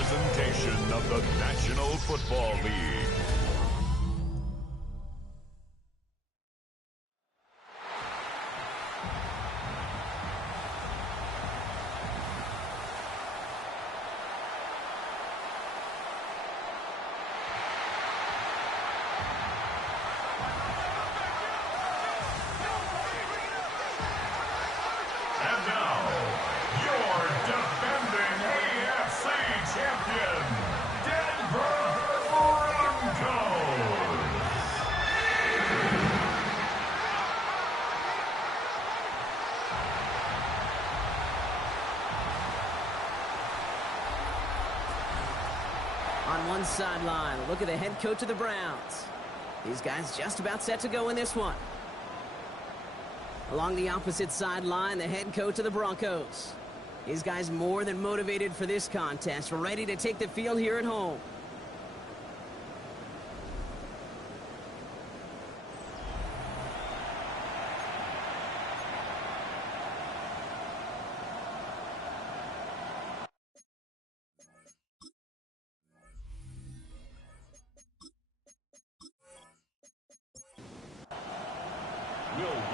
presentation of the National Football League. On one sideline, look at the head coach of the Browns. These guys just about set to go in this one. Along the opposite sideline, the head coach of the Broncos. These guys more than motivated for this contest, ready to take the field here at home.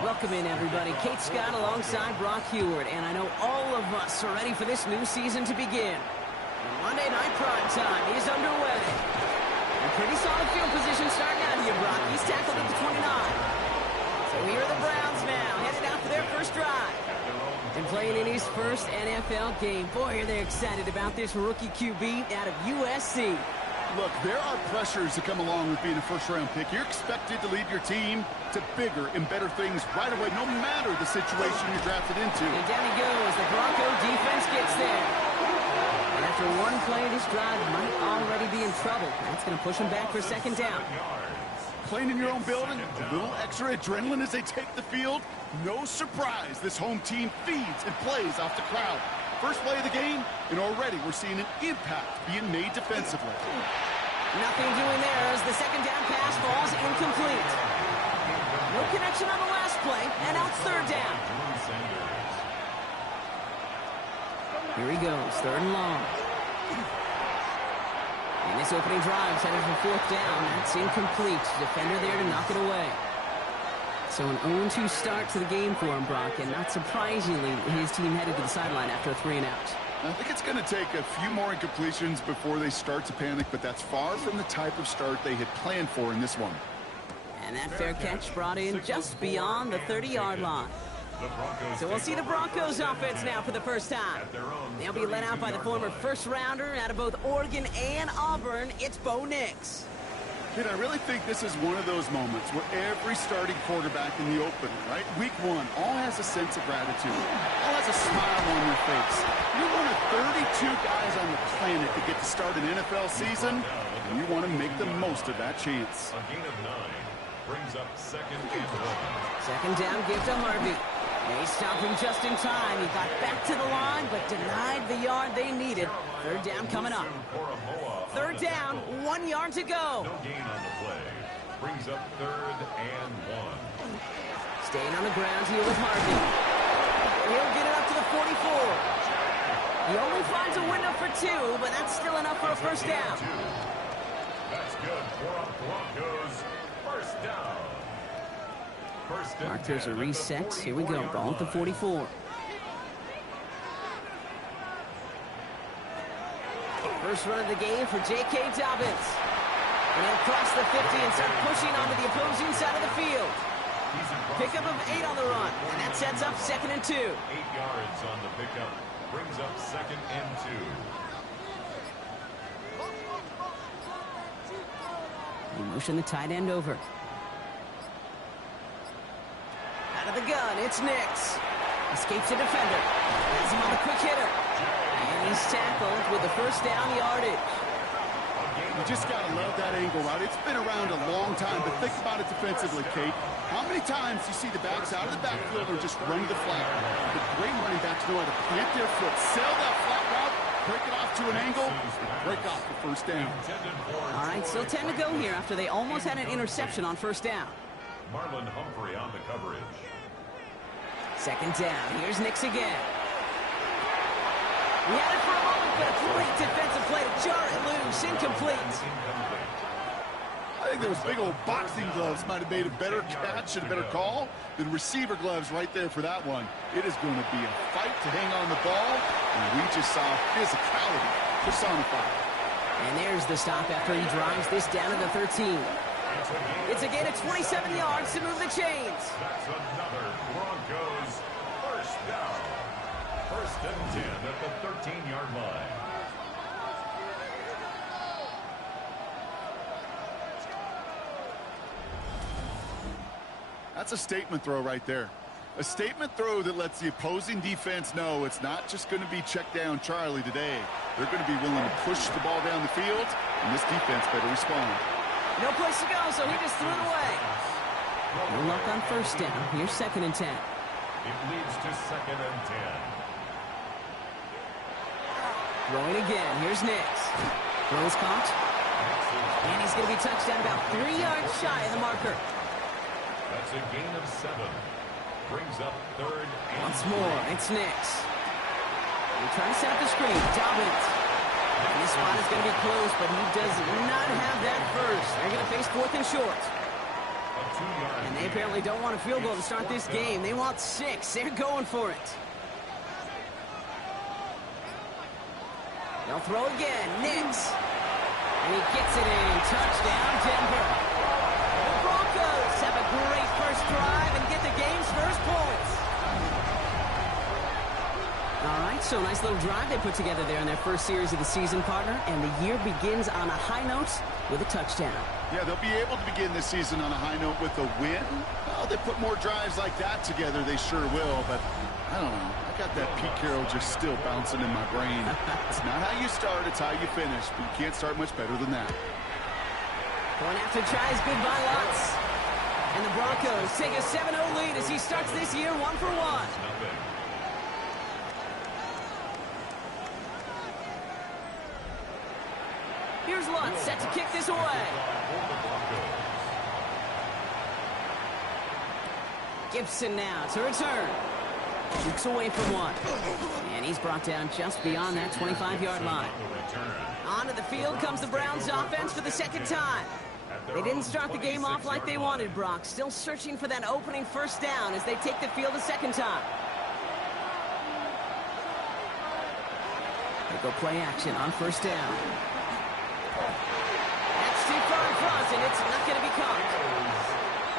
Welcome in, everybody. Kate Scott alongside Brock Heward, and I know all of us are ready for this new season to begin. Monday Night Prime Time is underway. A pretty solid field position starting out here, Brock. He's tackled at the 29. So here are the Browns now, headed out for their first drive. And playing in his first NFL game. Boy, are they excited about this rookie QB out of USC. Look, there are pressures that come along with being a first-round pick. You're expected to lead your team to bigger and better things right away, no matter the situation you're drafted into. And down he goes. The Bronco defense gets there. And after one play, this drive might already be in trouble. That's going to push him back for second down. Playing in your own building, a little extra adrenaline as they take the field. No surprise, this home team feeds and plays off the crowd. First play of the game, and already we're seeing an impact being made defensively. Nothing doing there as the second down pass falls incomplete. No connection on the last play, and now it's third down. Here he goes, third and long. And this opening drive headed for fourth down. That's incomplete. Defender there to knock it away. So an 0-2 start to the game for him, Brock, and not surprisingly, his team headed to the sideline after a 3-and-out. I think it's going to take a few more incompletions before they start to panic, but that's far from the type of start they had planned for in this one. And that fair catch brought in just beyond the 30-yard line. So we'll see the Broncos offense now for the first time. They'll be led out by the former first-rounder out of both Oregon and Auburn. It's Bo Nix. Kid, I really think this is one of those moments where every starting quarterback in the opener, right? Week one, all has a sense of gratitude. All has a smile on their face. You're one of 32 guys on the planet to get to start an NFL season, and you want to make the most of that chance. A gain of 9 brings up second and 1. Second down, give to Harvey. They stop him just in time. He got back to the line, but denied the yard they needed. Third down coming up. Third down, 1 yard to go. No gain on the play. Brings up third and 1. Staying on the ground here with Harvey. He'll get it up to the 44. He only finds a window for 2, but that's still enough for a first down. That's good for a Broncos first down. Mark, there's a reset. Here we go. Ball at the 44. First run of the game for J.K. Dobbins. And he'll cross the 50 and start pushing onto the opposing side of the field. Pickup of 8 on the run, and that sets up second and 2. 8 yards on the pickup. Brings up second and 2. He motioned the tight end over. Out of the gun, it's Nix. Escapes the defender. Has him on a quick hitter. And he's tackled with the first down yardage. You just got to love that angle route. It's been around a long time, but think about it defensively, Kate. How many times do you see the backs out of the backfield or just run to the flat? The great running backs know how to plant their foot, sail that flat route, break it off to an angle, break off the first down. All right, still 10 to go here after they almost had an interception on first down. Marlon Humphrey on the coverage. Second down. Here's Nix again. We had it for a moment, but a great defensive play to loose, incomplete. I think those big old boxing gloves might have made a better catch and a better call than receiver gloves right there for that one. It is going to be a fight to hang on the ball, and we just saw physicality personified. And there's the stop after he drives this down to the 13. It's a gain of 27 yards to move the chains. That's another Broncos first down. First and 10 at the 13-yard line. That's a statement throw right there. A statement throw that lets the opposing defense know it's not just going to be check down Charlie today. They're going to be willing to push the ball down the field, and this defense better respond. No place to go, so he just threw it away. No luck on first down. Here's second and 10. It leads to second and 10. Throwing again. Here's Nix. Throws caught. And he's going to be touched down about 3 yards shy of the marker. That's a gain of 7. Brings up third and Once more, it's Nix. They're trying to set up the screen. Dobbins. And this spot is going to be close, but he does not have that first. They're going to face fourth and short. And they apparently don't want a field goal to start this game. They want 6. They're going for it. They'll throw again. Nix. And he gets it in. Touchdown, Denver. The Broncos have a great first drive and get the game's first points. All right, so nice little drive they put together there in their first series of the season, partner. And the year begins on a high note with a touchdown. Yeah, they'll be able to begin this season on a high note with a win. Well, they put more drives like that together, they sure will. But I don't know. I got that Pete Carroll just still bouncing in my brain. It's not how you start, it's how you finish. But you can't start much better than that. Point after tries, good by Lutz. And the Broncos take a 7-0 lead as he starts this year 1 for 1. Here's Lutz, set to kick this away. Gibson now to return. Shoots away from one. And he's brought down just beyond that 25-yard line. Onto the field comes the Browns offense for the second time. They didn't start the game off like they wanted, Brock. Still searching for that opening first down as they take the field a second time. They go play action on first down. That's too far in front, and it's not going to be caught.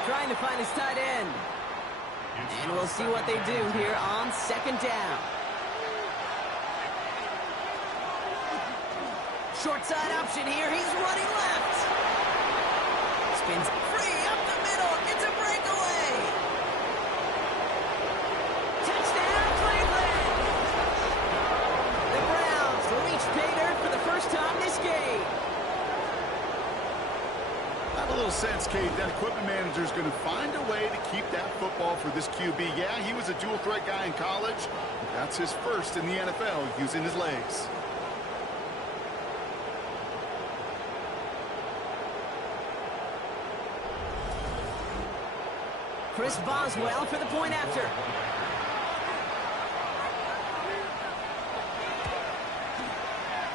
Trying to find his tight end. And we'll see what they do here on second down. Short side option here. He's running left. Spins free up the middle. It's a breakaway. Touchdown, Cleveland. The Browns reach pay dirt for the first time this game. I have a little sense, Kate, that equipment manager is going to find a way to keep that football for this QB. Yeah, he was a dual threat guy in college, but that's his first in the NFL using his legs. Chris Boswell for the point after.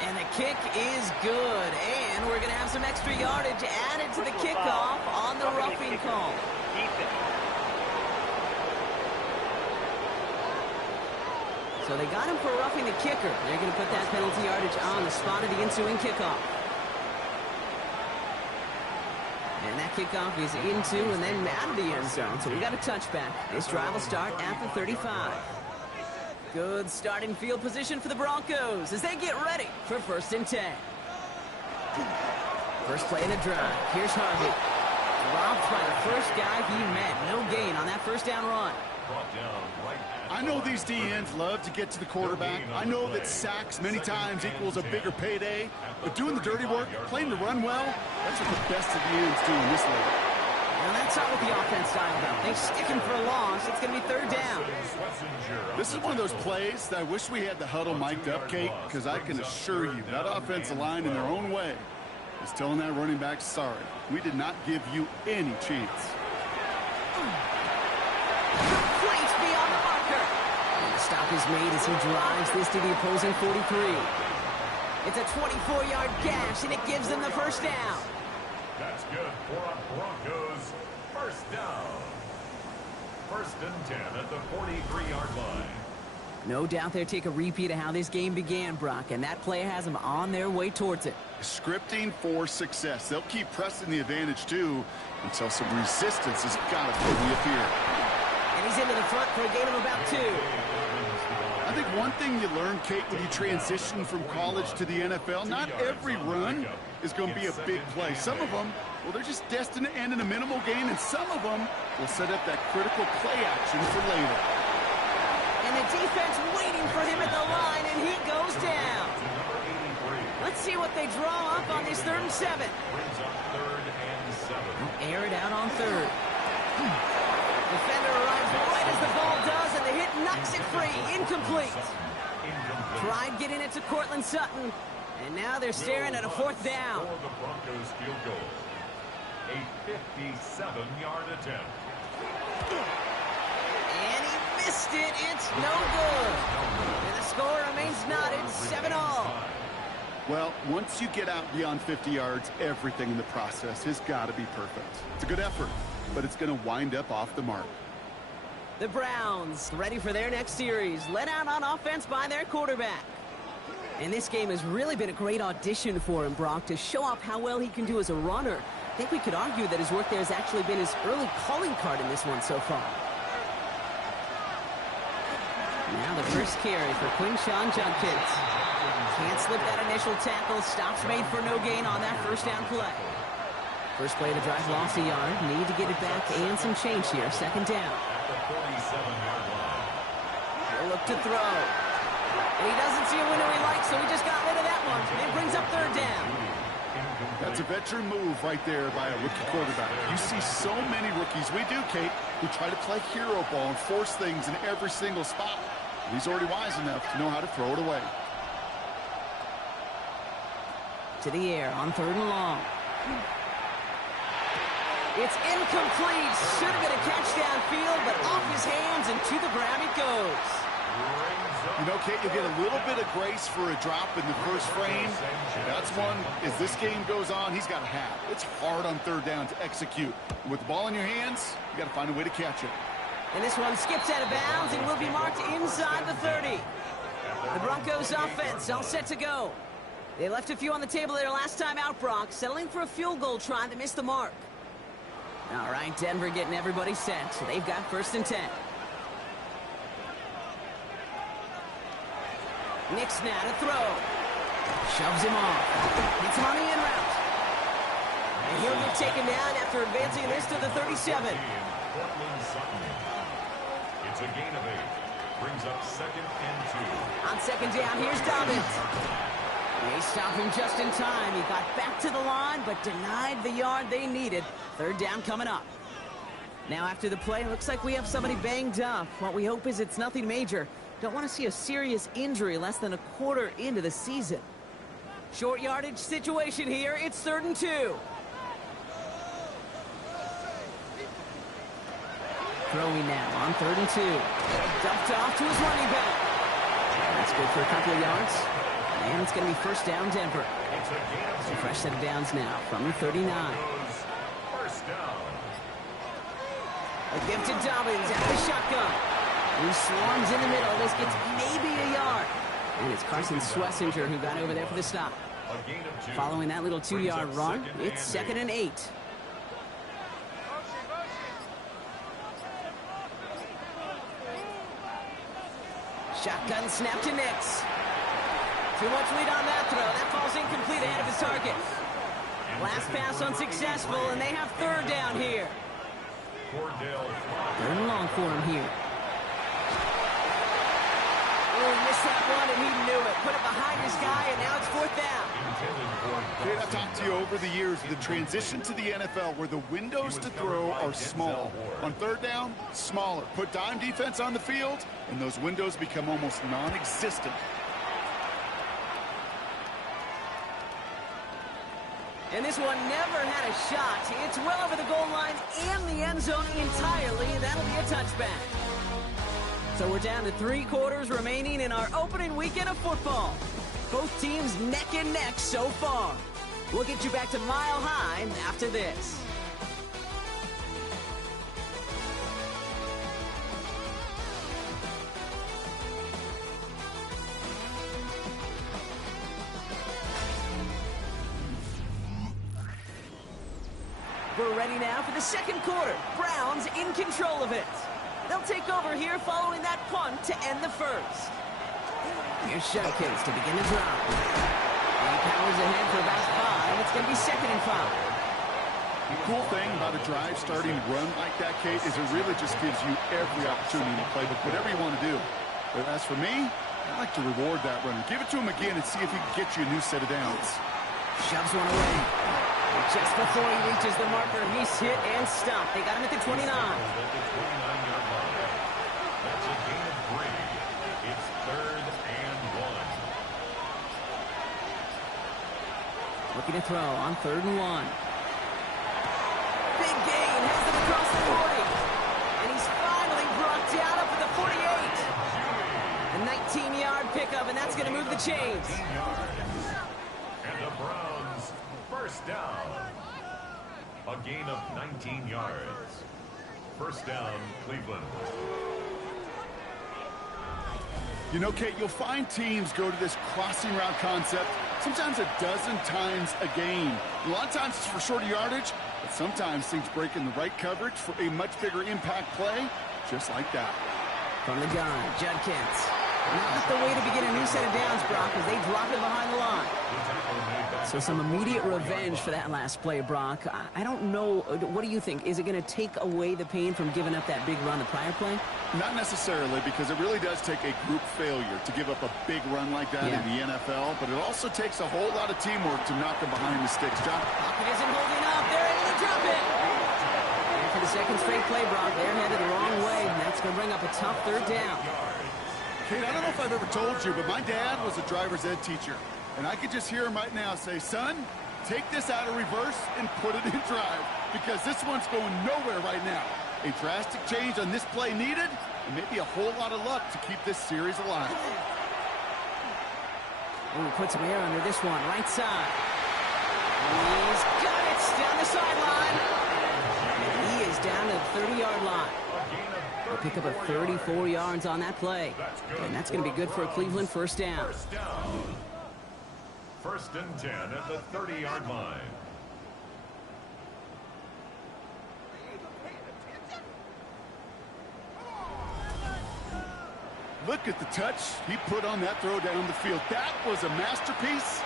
And the kick is good. And we're going to have some extra yardage added to the kickoff on the roughing call. So they got him for roughing the kicker. They're going to put that penalty yardage on the spot of the ensuing kickoff. And that kickoff is into and then out of the end zone. So we got a touchback. This drive will start at the 35. Good starting field position for the Broncos as they get ready for first and 10. First play in the drive. Here's Harvey. Dropped by the first guy he met. No gain on that first down run. I know these DNs love to get to the quarterback. I know that sacks many times equals a bigger payday. But doing the dirty work, playing to run well, that's what the best of the ends do in this league. And that's not what the offense style about. They stick him for a loss. It's going to be third down. This is one of those plays that I wish we had the huddle mic'd up, Kate, because I can assure you that offensive line in their own way is telling that running back, sorry, we did not give you any chance. Complete beyond the marker. And the stop is made as he drives this to the opposing 43. It's a 24-yard gash, and it gives them the first down. That's good for a Broncos first down. First and 10 at the 43-yard line. No doubt they'll take a repeat of how this game began, Brock, and that play has them on their way towards it. Scripting for success. They'll keep pressing the advantage, too, until some resistance has got to reappear. And he's into the front for a gain of about 2. I think one thing you learn, Kate, when you transition from college to the NFL, not every run is going to be a big play. Some of them, well, they're just destined to end in a minimal gain, and some of them will set up that critical play action for later. And the defense waiting for him at the line, and he goes down. Let's see what they draw up on this 3rd and 7. Air it out on 3rd. Defender arrives right as the ball does, and the hit knocks it free. Incomplete. Tried getting it to Cortland Sutton, and now they're staring at a 4th down. For the Broncos field goal. A 57-yard attempt. And he missed it. It's no good. And the score remains knotted, 7-all. Well, once you get out beyond 50 yards, everything in the process has got to be perfect. It's a good effort, but it's going to wind up off the mark. The Browns ready for their next series, led out on offense by their quarterback. And this game has really been a great audition for him, Brock, to show off how well he can do as a runner. I think we could argue that his work there has actually been his early calling card in this one so far. Now the first carry for Quinshawn Judkins. Can't slip that initial tackle. Stops made for no gain on that first down play. First play of the drive lost a yard. Need to get it back and some change here. 2nd down. He'll look to throw. And he doesn't see a window he likes, so he just got rid of that one. And brings up 3rd down. That's a veteran move right there by a rookie quarterback. You see so many rookies, we do, Kate, who try to play hero ball and force things in every single spot. He's already wise enough to know how to throw it away. To the air on 3rd and long. It's incomplete. Should have been a catch downfield, but off his hands and to the ground it goes. You know, Kate, you'll get a little bit of grace for a drop in the first frame. That's one, as this game goes on, he's got to have. It's hard on 3rd down to execute. With the ball in your hands, you got to find a way to catch it. And this one skips out of bounds and will be marked inside the 30. The Broncos offense all set to go. They left a few on the table there last time out, Brock, settling for a field goal try that missed the mark. All right, Denver getting everybody set. So they've got 1st and 10. Nick's now to throw. Shoves him off. Hits him on the in route. And he'll get taken down after advancing this to the 37. It's a gain of 8. Brings up 2nd and 2. On 2nd down, here's Dobbins. They stopped him just in time. He got back to the line, but denied the yard they needed. 3rd down coming up. Now after the play, it looks like we have somebody banged up. What we hope is it's nothing major. Don't want to see a serious injury less than a quarter into the season. Short yardage situation here. It's 3rd and 2. Throwing now on 3rd and 2. Dumped off to his running back. That's good for a couple of yards. And it's going to be 1st down, Denver. It's a fresh set of downs now from the 39. First down. A give to Dobbins at the shotgun. He swarms in the middle. This gets maybe a yard. And it's Carson Schlesinger who got over there for the stop. A gain of 2. Following that little 2-yard run, it's 2nd and 8. Shotgun snap to Nix. Too much lead on that throw. That falls incomplete ahead of his target. Last pass unsuccessful, and they have 3rd down here. 3rd and long for him here. Oh, he missed that one, and he knew it. Put it behind his guy, and now it's 4th down. Kate, I've talked to you over the years, the transition to the NFL where the windows to throw are small. On 3rd down, smaller. Put dime defense on the field, and those windows become almost non-existent. And this one never had a shot. It's well over the goal line and the end zone entirely. That'll be a touchback. So we're down to 3 quarters remaining in our opening weekend of football. Both teams neck and neck so far. We'll get you back to Mile High after this. We're ready now for the second quarter. Browns in control of it. They'll take over here following that punt to end the first. Here's Judkins to begin the drive. He powers ahead for about 5. It's going to be 2nd and 5. The cool thing about a drive starting to run like that, Kate, is it really just gives you every opportunity to play whatever you want to do. But as for me, I like to reward that runner. Give it to him again and see if he can get you a new set of downs. Shoves one away. Just before he reaches the marker, he's hit and stopped. They got him at the 29. That's a gain of 3. It's 3rd and 1. Looking to throw on 3rd and 1. Big gain, has it across the 40. And he's finally brought down up at the 48. A 19-yard pickup, and that's going to move the chains. And the Browns, first down. A gain of 19 yards. First down, Cleveland. You know, Kate, you'll find teams go to this crossing route concept sometimes a dozen times a game. A lot of times it's for shorter yardage, but sometimes things break in the right coverage for a much bigger impact play, just like that. From the gun, Judkins. Not the way to begin a new set of downs, Brock, as they drop it behind the line. So some immediate revenge for that last play, Brock. I don't know. What do you think? Is it going to take away the pain from giving up that big run the prior play? Not necessarily, because it really does take a group failure to give up a big run like that in the NFL, but it also takes a whole lot of teamwork to knock them behind the sticks. John? Pocket isn't holding up. They're able to drop it. And for the second straight play, Brock, they're headed the wrong way, and that's going to bring up a tough 3rd down. Kate, I don't know if I've ever told you, but my dad was a driver's ed teacher. And I could just hear him right now say, son, take this out of reverse and put it in drive, because this one's going nowhere right now. A drastic change on this play needed, and maybe a whole lot of luck to keep this series alive. Ooh, put some air under this one, right side. He's got it down the sideline. He is down to the 30-yard line. They'll pick up a 34 yards on that play. And that's going to be good for a Cleveland first down. First and 10 at the 30-yard line. Look at the touch he put on that throw down the field. That was a masterpiece.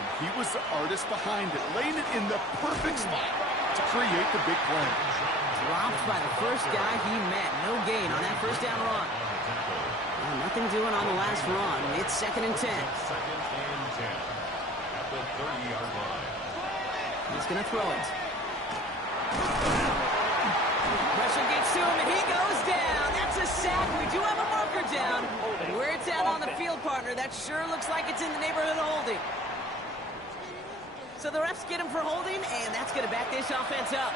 And he was the artist behind it, laying it in the perfect spot to create the big play. Dropped by the first guy he met. No gain on that first down run. Well, nothing doing on the last run. It's 2nd and 10. 2nd and 10 at the 30-yard line. He's going to throw it. Pressure gets to him, and he goes down. That's a sack. We do have a marker down. And where it's at on the field, partner, that sure looks like it's in the neighborhood of holding. So the refs get him for holding, and that's going to back this offense up.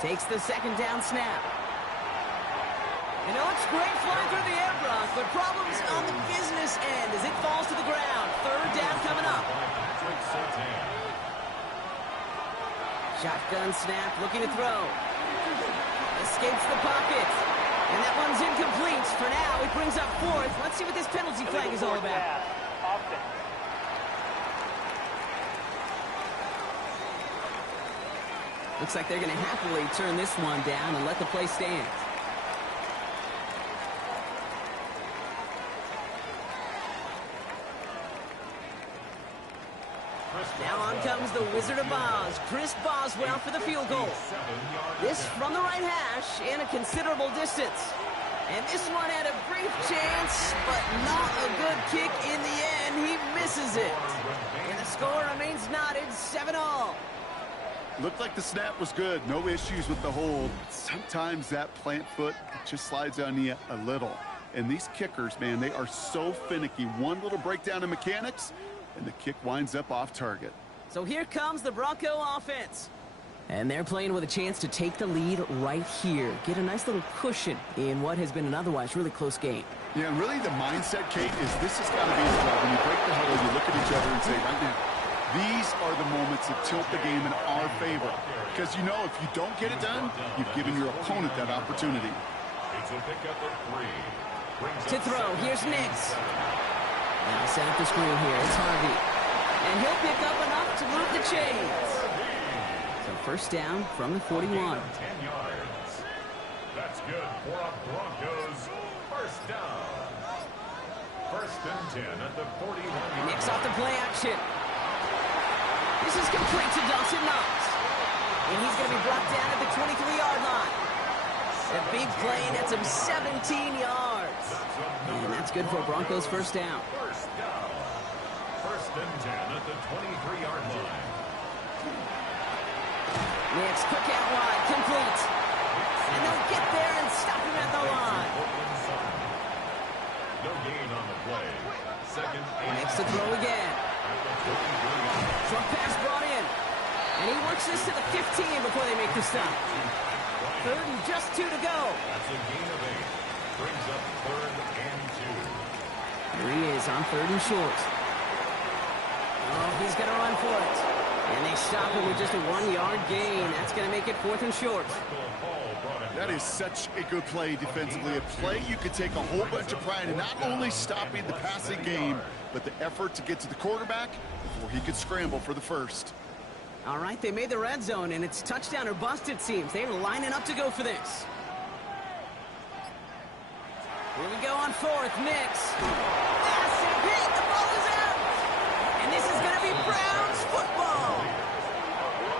Takes the 2nd down snap. And it looks great flying through the air, Brock, but problems on the business end as it falls to the ground. 3rd down coming up. Shotgun snap, looking to throw. Escapes the pocket. And that one's incomplete. For now, it brings up 4th. Let's see what this penalty flag is all about. Looks like they're going to happily turn this one down and let the play stand. Now on comes the Wizard of Oz, Chris Boswell for the field goal. This from the right hash and a considerable distance. And this one had a brief chance, but not a good kick in the end. He misses it. And the score remains knotted 7-all. Looked like the snap was good. No issues with the hold. Sometimes that plant foot just slides on you a little. And these kickers, man, they are so finicky. One little breakdown in mechanics, and the kick winds up off target. So here comes the Bronco offense. And they're playing with a chance to take the lead right here. Get a nice little cushion in what has been an otherwise really close game. Yeah, and really the mindset, Kate, is this has got to be the when you break the huddle, you look at each other and say, right now, these are the moments that tilt the game in our favor. Because you know if you don't get it done, you've given your opponent that opportunity. It's a pickup of 3. To throw, here's Nix. Now set up the screen here, it's Harvey. And he'll pick up enough to move the chains. So first down from the 41. 10 yards. That's good for a Broncos first down. First and 10 at the 41. Nix off the play action. This is complete to Dawson Knox. And he's going to be brought down at the 23-yard line. A big play, that's him 17 yards. And that's good for Broncos first down. First down. First and 10 at the 23-yard line. Nix, quick out wide, complete. And they'll get there and stop him at the line. No gain on the play. Second and Nix to throw again. Short pass brought in. And he works this to the 15 before they make the stop. Third and just 2 to go. That's a gain of 8. Brings up third and 2. Here he is on third and short. Oh, he's going to run for it. And they stop him with just a 1-yard gain. That's going to make it fourth and short. That is such a good play defensively. A play you could take a whole bunch of pride in not only stopping the passing game, but the effort to get to the quarterback before he could scramble for the first. All right, they made the red zone, and it's touchdown or bust, it seems. They're lining up to go for this. Here we go on fourth. Nix. Massive hit. The ball is out. And this is going to be Browns football.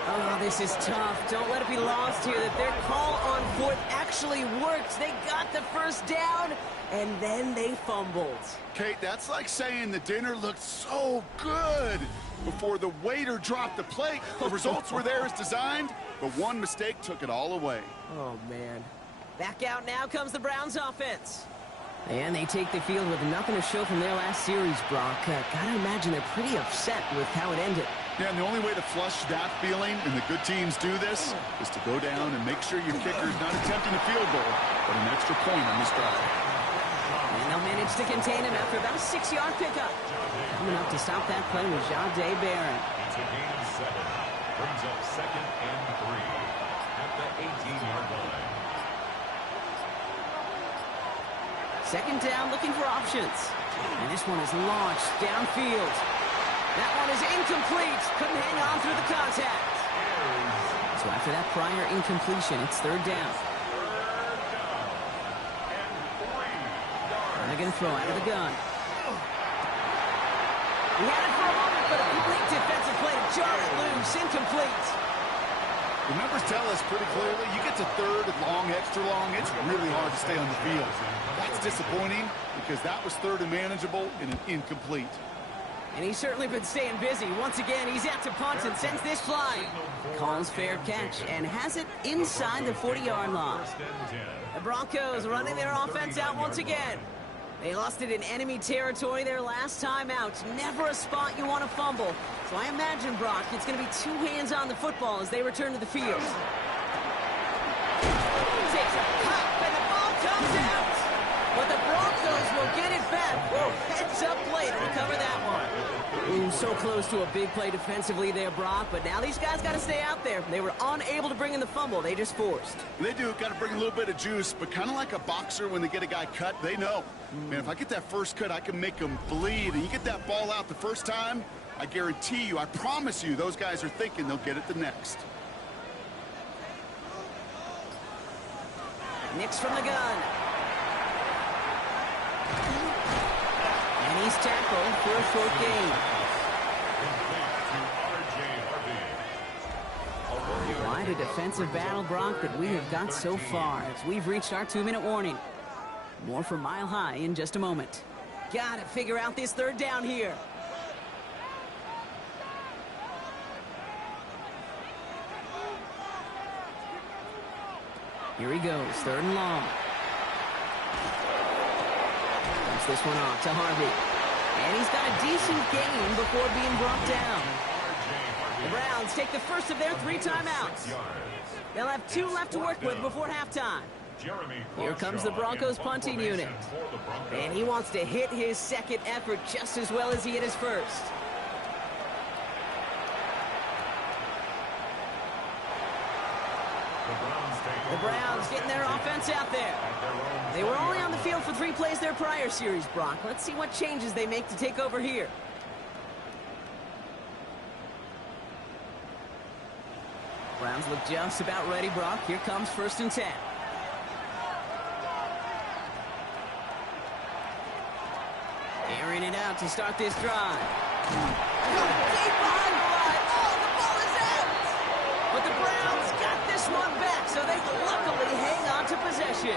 Oh, this is tough. Don't let it be lost here that their call on fourth actually works. They got the first down, and then they fumbled. Kate, that's like saying the dinner looked so good before the waiter dropped the plate. The results were there as designed, but one mistake took it all away. Oh, man. Back out now comes the Browns offense. And they take the field with nothing to show from their last series, Brock. Gotta imagine they're pretty upset with how it ended. Yeah, and the only way to flush that feeling, and the good teams do this, is to go down and make sure your kicker's not attempting a field goal, but an extra point on this drive. And they'll manage to contain him after about a 6-yard pickup. Coming up to stop that play was Jahdae Barron. It's a gain of 7. Brings up second and 3 at the 18-yard line. Second down, looking for options. And this one is launched downfield. That one is incomplete. Couldn't hang on through the contact. So after that prior incompletion, it's third down. And they're going to throw out of the gun. He had it for a moment, but a complete defensive play to jar it loose. Incomplete. The numbers tell us pretty clearly, you get to third and long, extra long, it's really hard to stay on the field. That's disappointing because that was third and manageable and an incomplete. And he's certainly been staying busy. Once again, he's out to punt and sends this flying. Calls fair catch and has it inside the 40-yard line. The Broncos running their offense out once again. They lost it in enemy territory their last time out. Never a spot you want to fumble. So I imagine, Brock, it's going to be 2 hands on the football as they return to the field. Takes a pop, and the ball comes out. But the Broncos will get it back. Whoa, heads up play to recover that one. Ooh, so close to a big play defensively there, Brock. But now these guys got to stay out there. They were unable to bring in the fumble. They just forced. They do. Got to bring a little bit of juice, but kind of like a boxer when they get a guy cut, they know. Man, if I get that first cut, I can make them bleed. And you get that ball out the first time, I guarantee you, I promise you, those guys are thinking they'll get it the next. Nix from the gun. And he's tackled for a short gain. Quite a defensive battle, Brock, that we have got so far as we've reached our 2-minute warning. More from Mile High in just a moment. Gotta figure out this third down here. Here he goes, third and long. Puts this one off to Harvey. And he's got a decent gain before being brought down. The Browns take the first of their 3 timeouts. They'll have 2 left to work with before halftime. Here comes the Broncos punting unit. And he wants to hit his second effort just as well as he hit his first. The Browns getting their offense out there. They were only on the field for 3 plays their prior series, Brock. Let's see what changes they make to take over here. Browns look just about ready, Brock. Here comes 1st and 10. Airing it out to start this drive. Deep behind the line. Oh, the ball is out! But the Browns got this one back, so they luckily hang on to possession.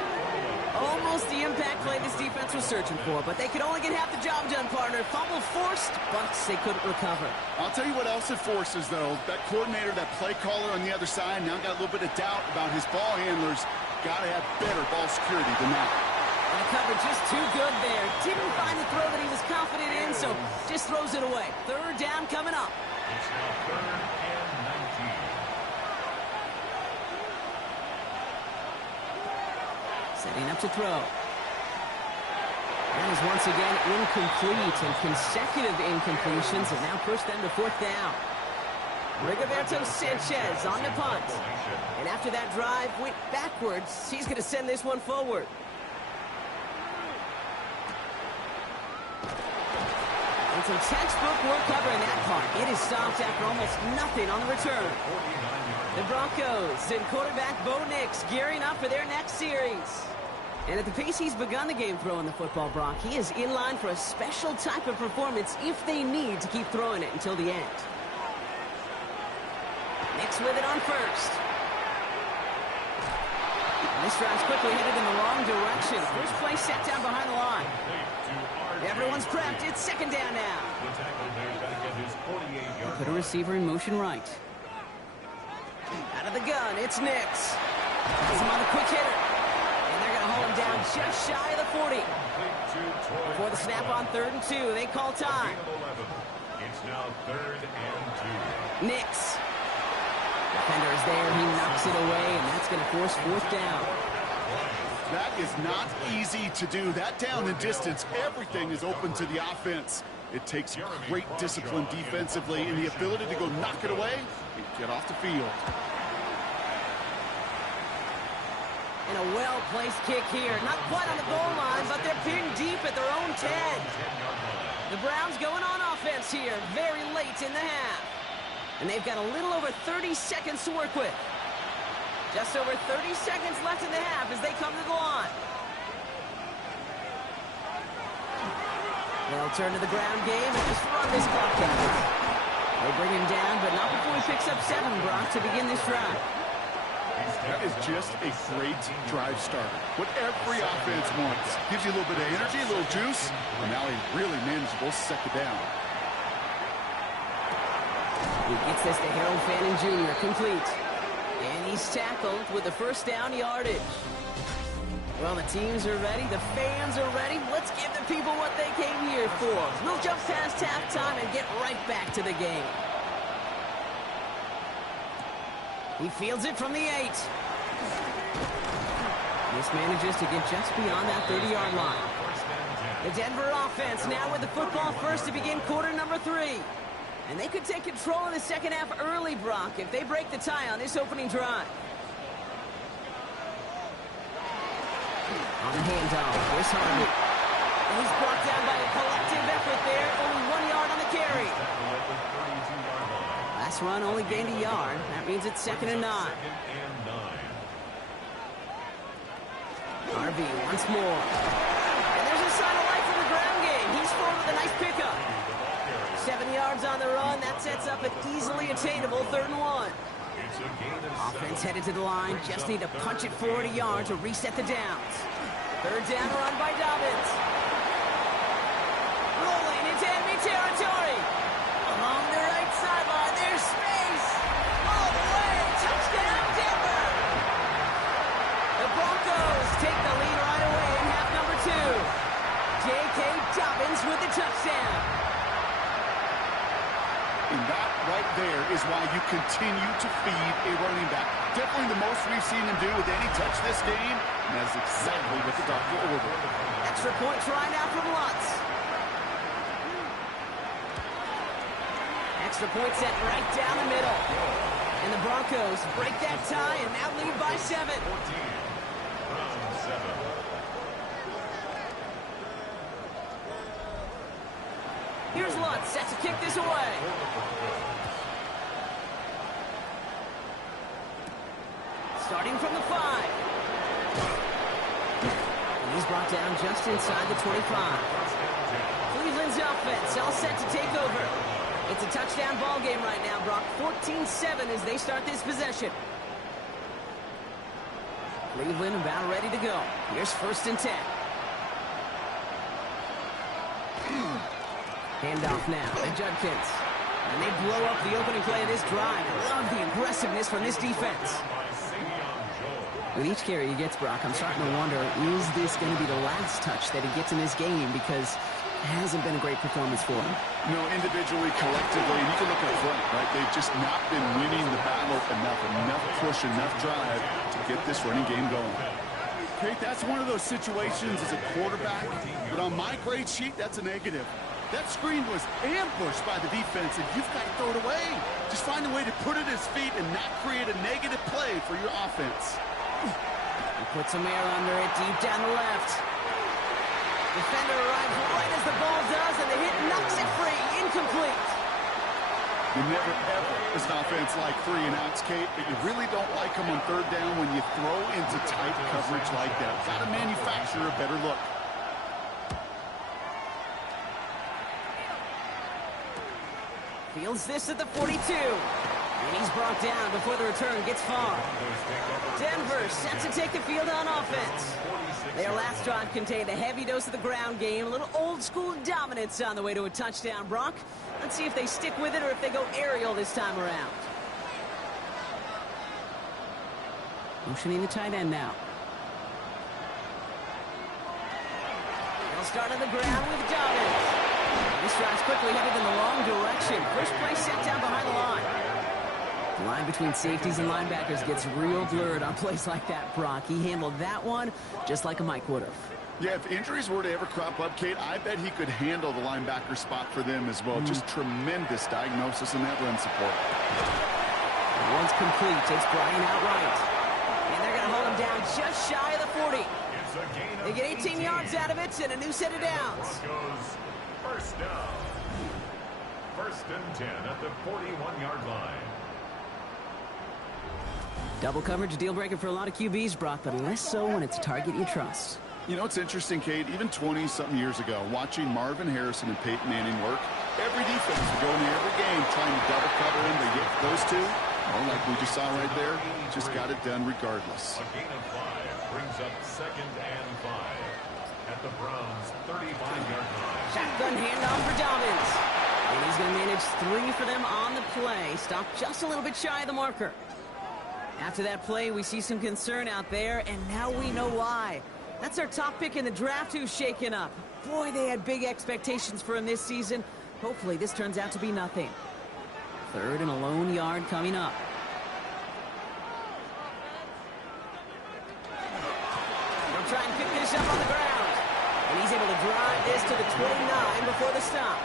Almost the impact play this defense was searching for, but they could only get half the job done, partner. Fumble forced, but they couldn't recover. I'll tell you what else it forces, though. That coordinator, that play caller on the other side, now got a little bit of doubt about his ball handlers. Got to have better ball security than that. And the cover just too good there. Didn't find the throw that he was confident in, so just throws it away. 3rd down coming up. It's now 3rd and 19. Setting up to throw. That is once again incomplete, and consecutive incompletions have now pushed them to 4th down. Rigoberto Sanchez on the punt. And after that drive went backwards, he's going to send this one forward. And some textbook work covering that part. It is stopped after almost nothing on the return. The Broncos and quarterback Bo Nix gearing up for their next series. And at the pace he's begun the game throwing the football, Brock, he is in line for a special type of performance if they need to keep throwing it until the end. Nix with it on 1st. And this drive's quickly headed in the wrong direction. First play set down behind the line. Everyone's prepped. It's 2nd down now. Put a receiver in motion right. Out of the gun, it's Nix. Has him on a quick hitter. And they're going to hold him down just shy of the 40. Before the snap on 3rd and 2, they call time. It's now 3rd and 2. Nix. Defender is there. He knocks it away, and that's going to force 4th down. That is not easy to do. That down and distance, everything is open to the offense. It takes great discipline defensively and the ability to go knock it away and get off the field. And a well-placed kick here. Not quite on the goal line, but they're pinned deep at their own 10. The Browns going on offense here very late in the half. And they've got a little over 30 seconds to work with. Just over 30 seconds left in the half as they come to the line. They'll turn to the ground game and just run this clock out. They bring him down, but not before he picks up 7, Brock, to begin this drive. That is just a great drive starter. What every offense wants. Gives you a little bit of energy, a little juice, and now a really manageable 2nd down. He gets this to Harold Fannin Jr. complete. And he's tackled with the 1st down yardage. Well, the teams are ready. The fans are ready. Let's give the people what they came here for. We'll jump past halftime and get right back to the game. He fields it from the 8. This manages to get just beyond that 30-yard line. The Denver offense now with the football first to begin quarter number 3. And they could take control of the second half early, Brock, if they break the tie on this opening drive. On the handoff, Chris Harvey. And he's brought down by a collective effort there. Only 1 yard on the carry. Last run only gained a yard. That means it's 2nd and 9. Harvey once more. And there's a sign of life in the ground game. He's forward with a nice pickup. 7 yards on the run. That sets up an easily attainable 3rd and 1. Offense headed to the line. Just need to punch it forward a yard to reset the downs. 3rd down run by Dobbins. Rolling into enemy territory. Along the right sideline. There's space. All the way. Touchdown, Denver. The Broncos take the lead right away in half number 2. J.K. Dobbins with the touchdown. And that right there is why you continue to feed a running back. Definitely the most we've seen him do with any touch this game, and that's exactly what the doctor ordered. Extra point try now from Lutz. Extra point set right down the middle. And the Broncos break that tie and now lead by 7. Round 7. Here's Lutz, set to kick this away. Starting from the 5. And he's brought down just inside the 25. Cleveland's offense all set to take over. It's a touchdown ball game right now, Brock. 14-7 as they start this possession. Cleveland about ready to go. Here's 1st and 10. Handoff now to Judkins. And they blow up the opening play of this drive. I love the aggressiveness from this defense. With each carry he gets, Brock, I'm starting to wonder, is this going to be the last touch that he gets in this game? Because it hasn't been a great performance for him. You know, individually, collectively, and you can look up front, right? They've just not been winning the battle enough push, enough drive to get this running game going. Okay, that's one of those situations as a quarterback, but on my grade sheet, that's a negative. That screen was ambushed by the defense, and you've got to throw it away. Just find a way to put it at his feet and not create a negative play for your offense. He puts some air under it, deep down the left. Defender arrives right as the ball does, and the hit knocks it free. Incomplete. You never, ever, as an offense, like 3 and outs, Kate, but you really don't like them on 3rd down when you throw into tight coverage like that. Got to manufacture a better look. Fields this at the 42. And he's brought down before the return gets far. Denver set to take the field on offense. Their last drive contained a heavy dose of the ground game, a little old-school dominance on the way to a touchdown, Brock. Let's see if they stick with it or if they go aerial this time around. Motioning the tight end now. They'll start on the ground with Dobbins. This drive's quickly headed in the wrong direction. First play set down behind the line. The line between safeties and linebackers gets real blurred on plays like that, Brock. He handled that one just like a Mike would have. Yeah, if injuries were to ever crop up, Kate, I bet he could handle the linebacker spot for them as well. Just tremendous diagnosis in that run support. Once complete, takes Brian out right. And they're going to hold him down just shy of the 40. They get 18 yards out of it and a new set of downs. First down. 1st and 10 at the 41-yard line. Double coverage, deal breaker for a lot of QBs, Brock, but less so when it's a target you trust. You know, it's interesting, Kate, even 20-something years ago, watching Marvin Harrison and Peyton Manning work, every defense would go into every game trying to double cover him, but yet those two, well, like we just saw right there, just got it done regardless. A gain of 5 brings up 2nd and 5 at the Browns' 35-yard line. Shotgun handoff for Dobbins. And he's going to manage 3 for them on the play. Stopped just a little bit shy of the marker. After that play, we see some concern out there, and now we know why. That's our top pick in the draft who's shaken up. Boy, they had big expectations for him this season. Hopefully this turns out to be nothing. 3rd and a lone yard coming up. They'll try and pick this up on the ground. And he's able to drive this to the 29 before the stop.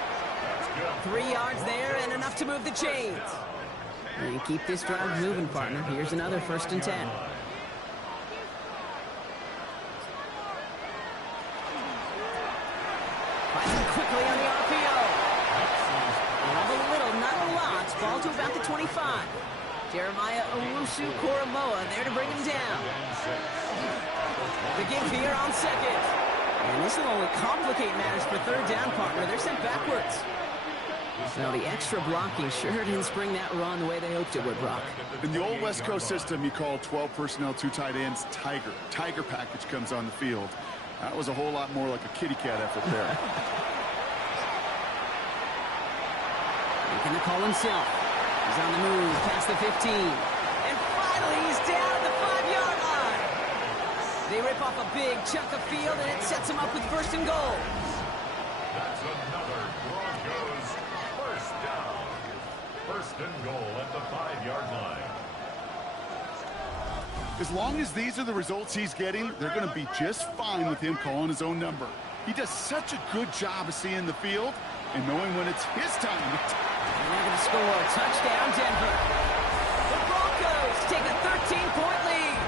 3 yards there and enough to move the chains. And keep this drive moving, partner. Here's another 1st and 10. Fighting quickly on the RPO. Not a little, not a lot. Ball to about the 25. Jeremiah Owusu-Koramoah there to bring him down. The give here on 2nd. And this will only complicate matters for 3rd down, partner. They're sent backwards. Now, the extra blocking sure didn't spring that run the way they hoped it would, Brock. In the old West Coast system, you call 12 personnel, 2 tight ends, Tiger. Tiger package comes on the field. That was a whole lot more like a kitty cat effort there. Making the call himself. He's on the move past the 15. And finally, he's down at the 5-yard line. They rip off a big chunk of field, and it sets him up with 1st and goal. That's another Broncos first down. First and goal at the 5-yard line. As long as these are the results he's getting, they're going to be just fine with him calling his own number. He does such a good job of seeing the field and knowing when it's his time. And they're going to score. Touchdown, Denver. The Broncos take a 13-point lead.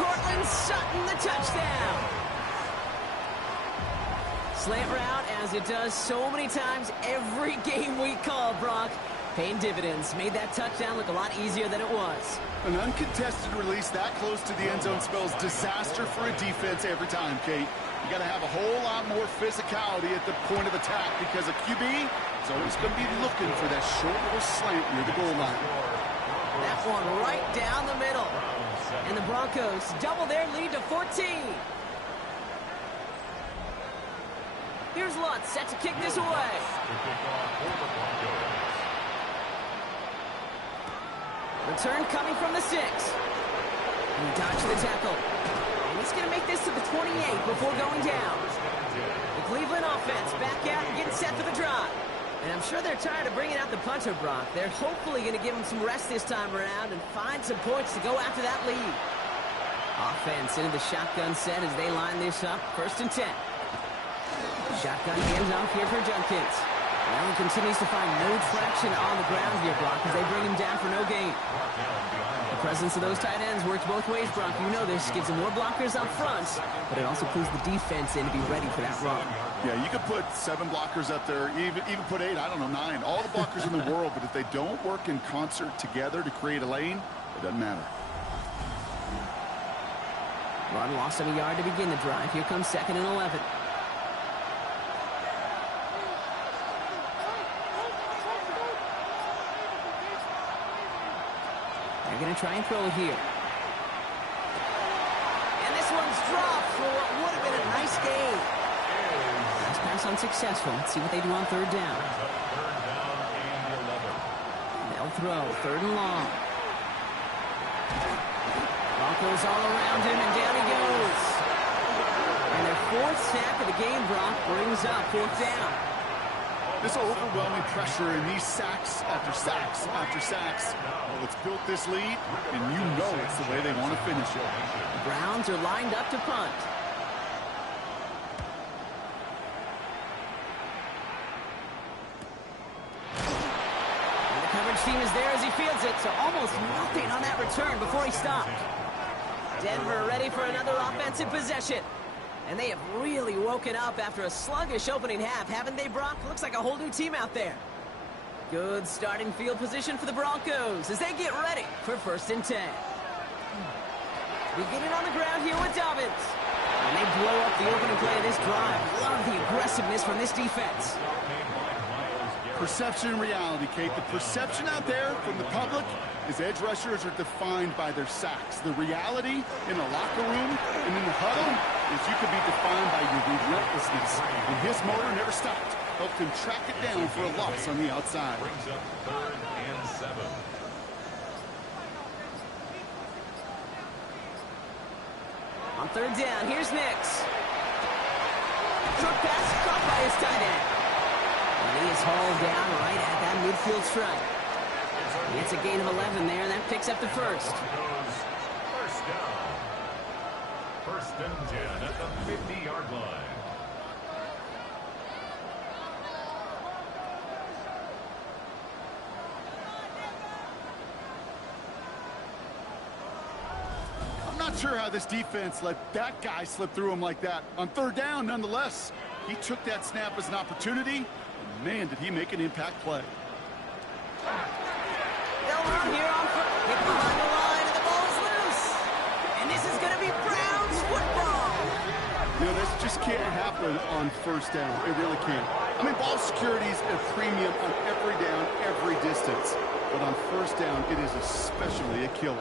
Cortland Sutton, the touchdown. Slant route, as it does so many times every game we call, Brock. Paying dividends. Made that touchdown look a lot easier than it was. An uncontested release that close to the end zone spells disaster for a defense every time, Kate. You got to have a whole lot more physicality at the point of attack because a QB is always going to be looking for that short little slant near the goal line. That one right down the middle. And the Broncos double their lead to 14. Here's Lutz set to kick this away. Return coming from the 6. And he dodged the tackle. And he's going to make this to the 28 before going down. The Cleveland offense back out and getting set for the drive. And I'm sure they're tired of bringing out the punter, Brock. They're hopefully going to give him some rest this time around and find some points to go after that lead. Offense into the shotgun set as they line this up. First and 10. Shotgun hands off here for Junkins. Allen continues to find no traction on the ground here, Brock, as they bring him down for no gain. The presence of those tight ends works both ways, Brock. You know this. Gives them more blockers up front, but it also pulls the defense in to be ready for that run. Yeah, you could put 7 blockers up there, even put 8, I don't know, 9. All the blockers in the world, but if they don't work in concert together to create a lane, it doesn't matter. Run loss of a yard to begin the drive. Here comes 2nd and 11. They're going to try and throw it here. And this one's dropped for what would have been a nice gain. Nice pass unsuccessful. Let's see what they do on 3rd down. They'll throw. 3rd and long. Broncos all around him, and down he goes. And their 4th sack of the game, Brock, brings up 4th down. This overwhelming pressure and these sacks after sacks after sacks, well, it's built this lead, and you know it's the way they want to finish it. The Browns are lined up to punt. And the coverage team is there as he fields it, so almost nothing on that return before he stopped. Denver ready for another offensive possession. And they have really woken up after a sluggish opening half, haven't they, Brock? Looks like a whole new team out there. Good starting field position for the Broncos as they get ready for 1st and 10. Beginning on the ground here with Dobbins. And they blow up the opening play of this drive. Love the aggressiveness from this defense. Perception and reality, Kate. The perception out there from the public is edge rushers are defined by their sacks. The reality in a locker room and in the huddle is you could be defined by your relentlessness. And his motor never stopped. Helped him track it down for a loss on the outside. Brings up 3rd and 7. On 3rd down, here's Nix. Short pass caught by his tight end. And he is hauled down right at that midfield stripe. He gets a gain of 11 there, and that picks up the 1st. First down. 1st and 10 at the 50-yard line. I'm not sure how this defense let that guy slip through him like that. On 3rd down, nonetheless, he took that snap as an opportunity, and man, did he make an impact play. They'll run here on foot. Get behind the line, and the ball is loose. And this is going to be Browns football. You know, this just can't happen on 1st down. It really can't. I mean, ball security is a premium on every down, every distance. But on 1st down, it is especially a killer.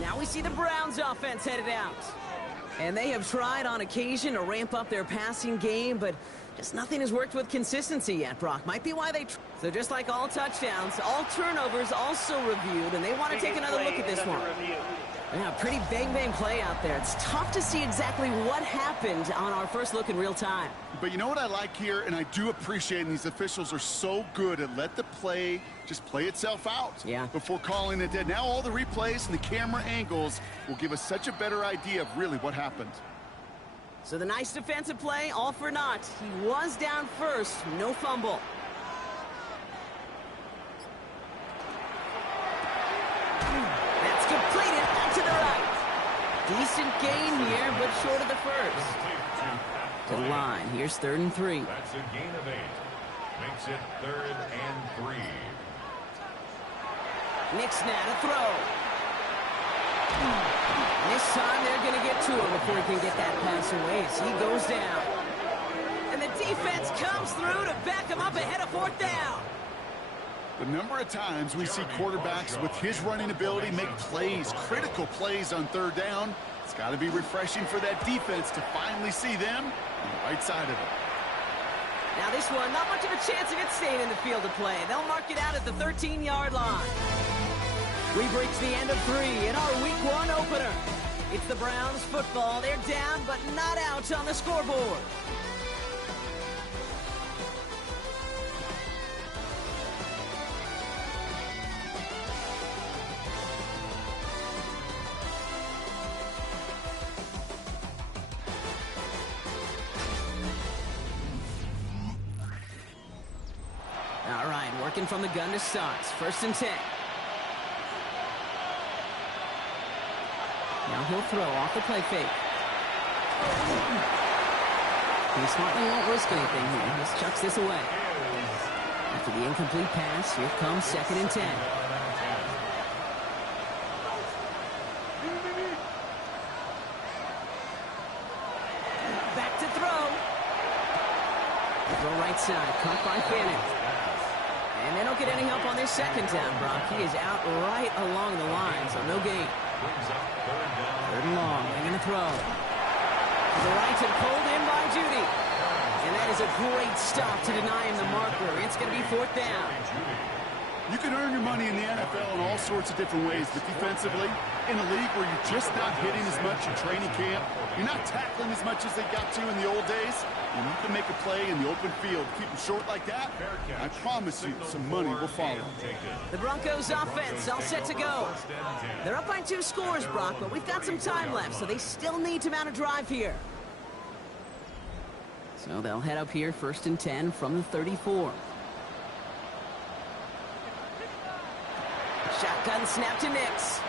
Now we see the Browns offense headed out. And they have tried on occasion to ramp up their passing game, but Just nothing has worked with consistency yet, Brock. Might be why they... So just like all touchdowns, all turnovers also reviewed, and they want to take another look at this one. Yeah, pretty bang-bang play out there. It's tough to see exactly what happened on our first look in real time. But you know what I like here, and I do appreciate, and these officials are so good at let the play just play itself out before calling it dead. Now all the replays and the camera angles will give us such a better idea of really what happened. So the nice defensive play, all for naught. He was down first, no fumble. That's completed out to the right. Decent gain here, but short of the first. To the line, here's 3rd and 3. That's a gain of 8. Makes it 3rd and 3. Nick Snap to throw. This time they're going to get to him before he can get that pass away as he goes down. And the defense comes through to back him up ahead of 4th down. The number of times we see quarterbacks with his running ability make plays, critical plays on 3rd down. It's got to be refreshing for that defense to finally see them on the right side of it. Now this one, not much of a chance of it staying in the field of play. They'll mark it out at the 13-yard line. We've reached the end of 3 in our Week 1 opener. It's the Browns football. They're down, but not out on the scoreboard. All right, working from the gun to start. 1st and 10. Now he'll throw off the play fake. He smartly won't risk anything here. Just chucks this away. After the incomplete pass, here comes 2nd and 10. Back to throw. Throw right side, caught by Fanning. And they don't get any help on this 2nd down, Brock. He is out right along the line, so no gain. 3rd and long, they're going to throw. To the right and pulled in by Judy. And that is a great stop to deny him the marker. It's going to be 4th down. You can earn your money in the NFL in all sorts of different ways, but defensively, in a league where you're just not hitting as much in training camp, you're not tackling as much as they got to in the old days, and you can make a play in the open field. Keep them short like that, I promise you some money will follow. The Broncos offense all set to go. They're up by 2 scores, Brock, but we've got some time left, so they still need to mount a drive here. So they'll head up here, 1st and 10 from the 34. Shotgun snap to Nix.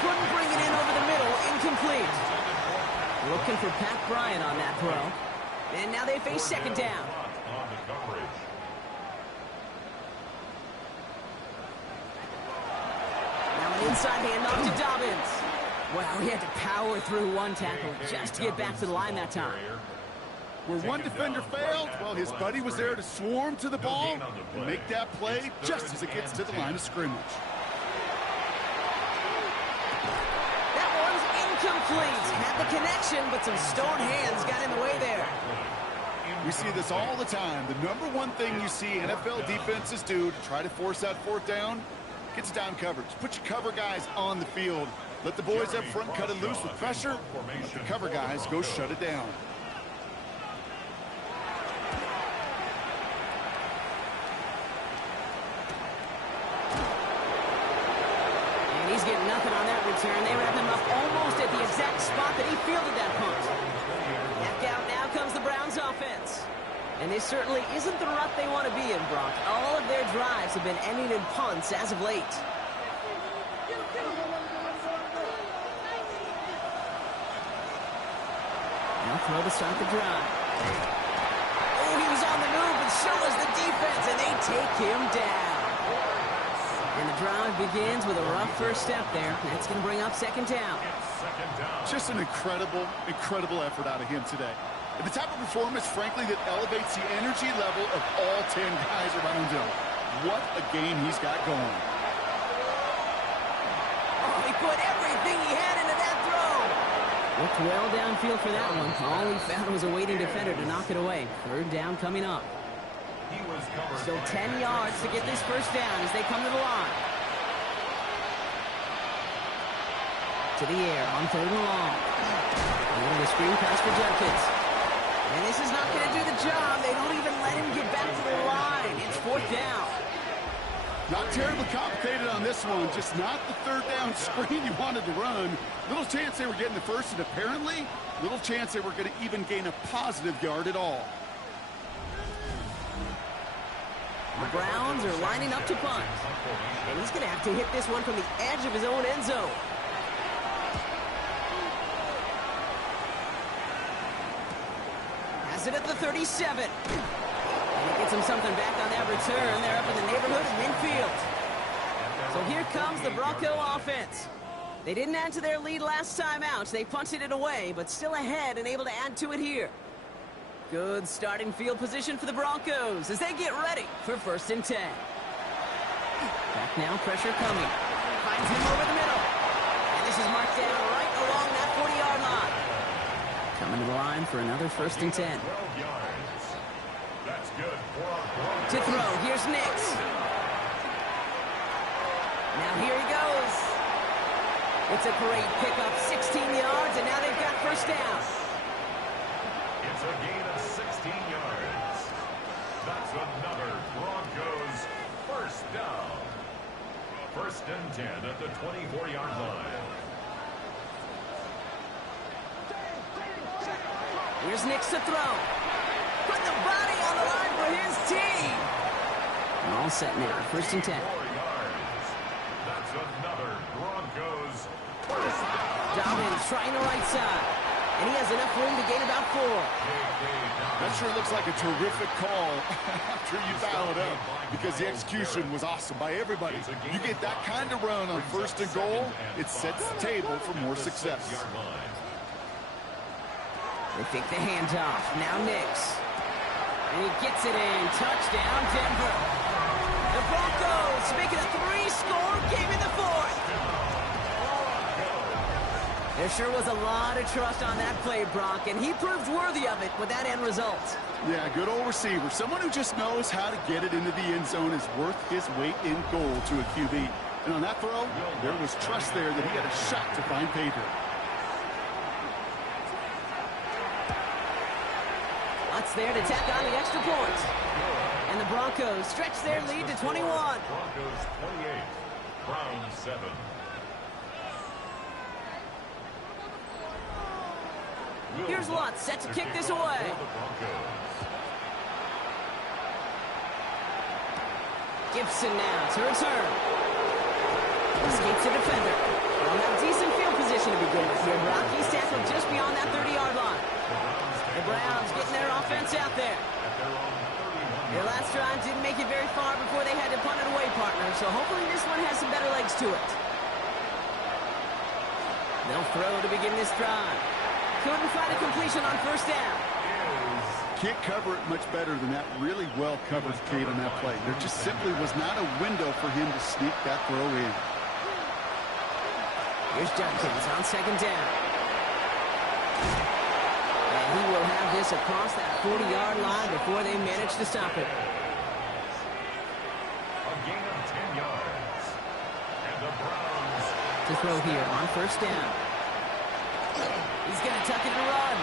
Couldn't bring it in over the middle, incomplete. Looking for Pat Bryant on that throw. And now they face 2nd down. Now an inside handoff to Dobbins. Wow, he had to power through one tackle just to get back to the line that time. Where one defender failed, well, his buddy was there to swarm to the ball and make that play just as it gets to the line of scrimmage. That one's incomplete. Had the connection, but some stone hands got in the way there. We see this all the time. The number one thing you see NFL defenses do to try to force that 4th down, gets down coverage. Put your cover guys on the field. Let the boys up front cut it loose with pressure. Let the cover guys go shut it down. He's getting nothing on that return. They wrap him up almost at the exact spot that he fielded that punt. Back out now comes the Browns offense. And this certainly isn't the rut they want to be in, Brock. All of their drives have been ending in punts as of late. Now throw to start the drive. Oh, he was on the move, but so was the defense, and they take him down. And the drive begins with a rough first step there. That's going to bring up 2nd down. Just an incredible effort out of him today. And the type of performance, frankly, that elevates the energy level of all 10 guys around him. What a game he's got going. Oh, he put everything he had into that throw. Looked well downfield for that one. All he found was a waiting defender to knock it away. Third down coming up. Still 10 yards to get this first down as they come to the line. To the air on third and long. A little of a screen pass for Judkins. And this is not going to do the job. They don't even let him get back to the line. It's fourth down. Not terribly complicated on this one. Just not the third down screen you wanted to run. Little chance they were getting the first, and apparently little chance they were going to even gain a positive yard at all. The Browns are lining up to punt. And he's going to have to hit this one from the edge of his own end zone. Has it at the 37. And he gets him something back on that return. They're up in the neighborhood of midfield. So here comes the Bronco offense. They didn't add to their lead last time out. They punted it away, but still ahead and able to add to it here. Good starting field position for the Broncos as they get ready for first and 10. Back now, pressure coming. Finds him over the middle. And this is marked down right along that 40-yard line. Coming to the line for another first and 10. 12 yards. That's good for a Broncos. To throw, here's Nix. Now here he goes. It's a great pickup, 16 yards, and now they've got first down. It's a gain of 16 yards. That's another Broncos first down. First and 10 at the 24-yard line. Here's Nix to throw. Put the body on the line for his team. And all set now, first and 10. 4 yards. That's another Broncos first down. Dobbins trying the right side. And he has enough room to gain about 4. That sure looks like a terrific call after you dial it up, because the execution was awesome by everybody. You get that kind of run on first and goal, it sets the table for more success. They take the handoff. Now Nix. And he gets it in. Touchdown, Denver. The Broncos make it a 3-score game in the fourth. There sure was a lot of trust on that play, Brock, and he proved worthy of it with that end result. Yeah, good old receiver. Someone who just knows how to get it into the end zone is worth his weight in gold to a QB. And on that throw, there was trust there that he had a shot to find pay dirt. Lutz there to tack on the extra point. And the Broncos stretch their lead to 21. Broncos 28, Browns 7. Here's Lutz set to kick this away. Gibson now to return. Escapes the defender. Well, now decent field position to begin with here, Brock. He's tackled just beyond that 30-yard line. The Browns getting their offense out there. Their last drive didn't make it very far before they had to punt it away, partner, so hopefully this one has some better legs to it. They'll throw to begin this drive. Couldn't find a completion on first down. Can't cover it much better than that really well-covered Cade on that play. There just simply was not a window for him to sneak that throw in. Here's Judkins on second down. And he will have this across that 40-yard line before they manage to stop it. A gain of 10 yards. And the Browns to throw here on first down. He's going to tuck it and run.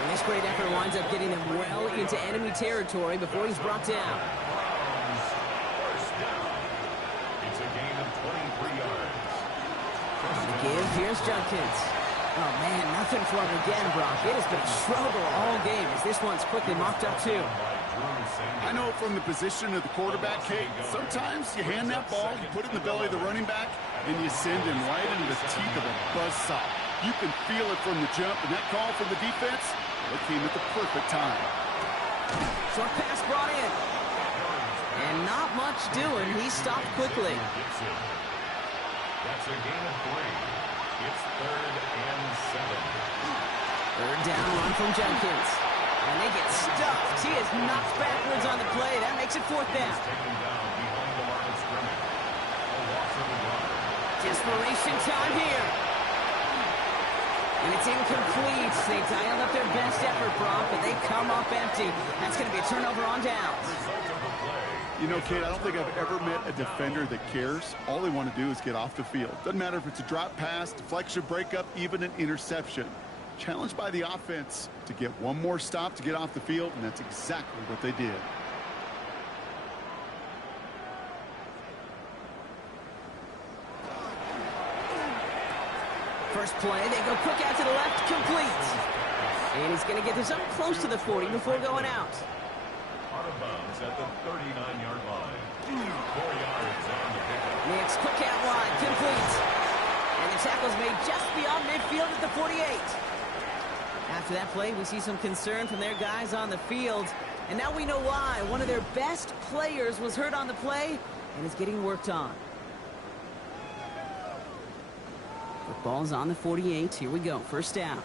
And this great effort winds up getting them well into enemy territory before he's brought down. Browns first down. It's a gain of 23 yards. To give, here's Judkins. Oh, man, nothing for him again, Brock. It has been a struggle all game as this one's quickly mocked up, too. I know from the position of the quarterback, Kate, sometimes you hand that ball, you put it in the belly of the running back, and you send him right into the teeth of a buzzsaw. You can feel it from the jump, and that call from the defense, it came at the perfect time. Short pass brought in. And not much doing. He stopped quickly. That's a gain of 3. It's third and 7. Third down run from Judkins. And they get stuffed. He is knocked backwards on the play. That makes it fourth down. Taken down behind the line of scrimmage. A loss of a yard. Desperation time here. And it's incomplete. They dialed up their best effort, Brock, but they come up empty. That's going to be a turnover on downs. You know, Kate, I don't think I've ever met a defender that cares. All they want to do is get off the field. Doesn't matter if it's a drop pass, deflection, breakup, even an interception. Challenged by the offense to get one more stop to get off the field, and that's exactly what they did. First play, they go quick out to the left, complete. And he's going to get this up close to the 40 before going out. Out of bounds at the 39-yard line. 4 yards on the pickup. Nix, quick out wide, complete. And the tackle's made just beyond midfield at the 48. After that play, we see some concern from their guys on the field. And now we know why. One of their best players was hurt on the play and is getting worked on. The ball's on the 48. Here we go. First down.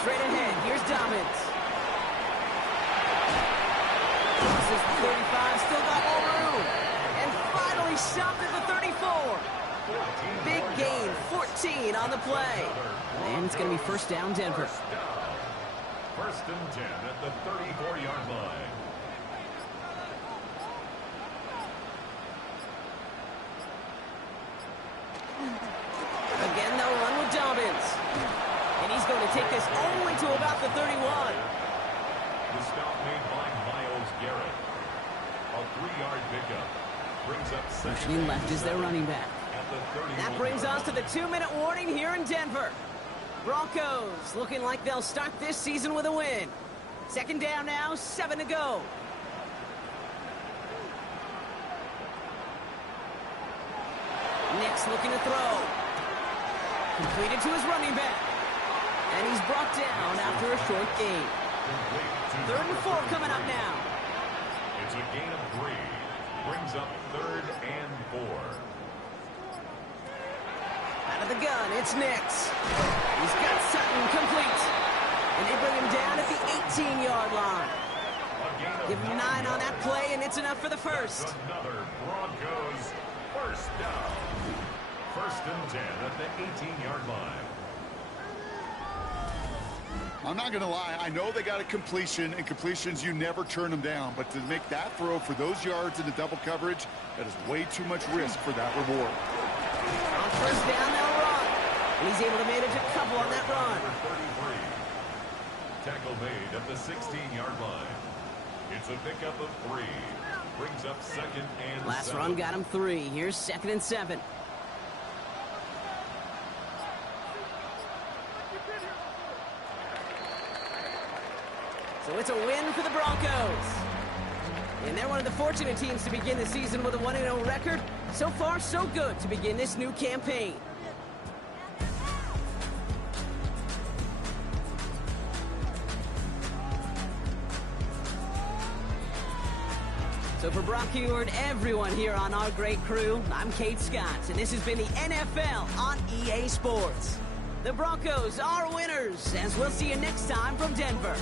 Straight ahead. Here's Dobbins. This is the 35. Still got more room. And finally stopped at the 34. Big gain. 14 on the play. And it's going to be first down, Denver. First and 10 at the 34-yard line. Again, they'll run with Dobbins. And he's going to take this all the way to about the 31. The stop made by Myles Garrett. A 3-yard pickup. Brings up second. Pushing left is their running back. At the 31. That brings us to the 2-minute warning here in Denver. Broncos looking like they'll start this season with a win. Second down now, 7 to go. Nix looking to throw. Completed to his running back. And he's brought down after a short gain. 3rd and 4 coming up now. It's a gain of 3. Brings up 3rd and 4. Out of the gun, it's Nix. He's got Sutton complete. And they bring him down at the 18-yard line. Give him 9 on that play, and it's enough for the first. Another Broncos first down. First and 10 at the 18-yard line. I'm not going to lie. I know they got a completion, and completions, you never turn them down. But to make that throw for those yards into double coverage, that is way too much risk for that reward. On first down, they'll run. And he's able to manage a couple on that run. 33. Tackle made at the 16-yard line. It's a pickup of 3. Brings up second and Last 7. run got him 3. Here's 2nd and 7. So it's a win for the Broncos. And they're one of the fortunate teams to begin the season with a 1-0 record. So far, so good to begin this new campaign. So for Brock Huard, everyone here on our great crew, I'm Kate Scott, and this has been the NFL on EA Sports. The Broncos are winners, as we'll see you next time from Denver.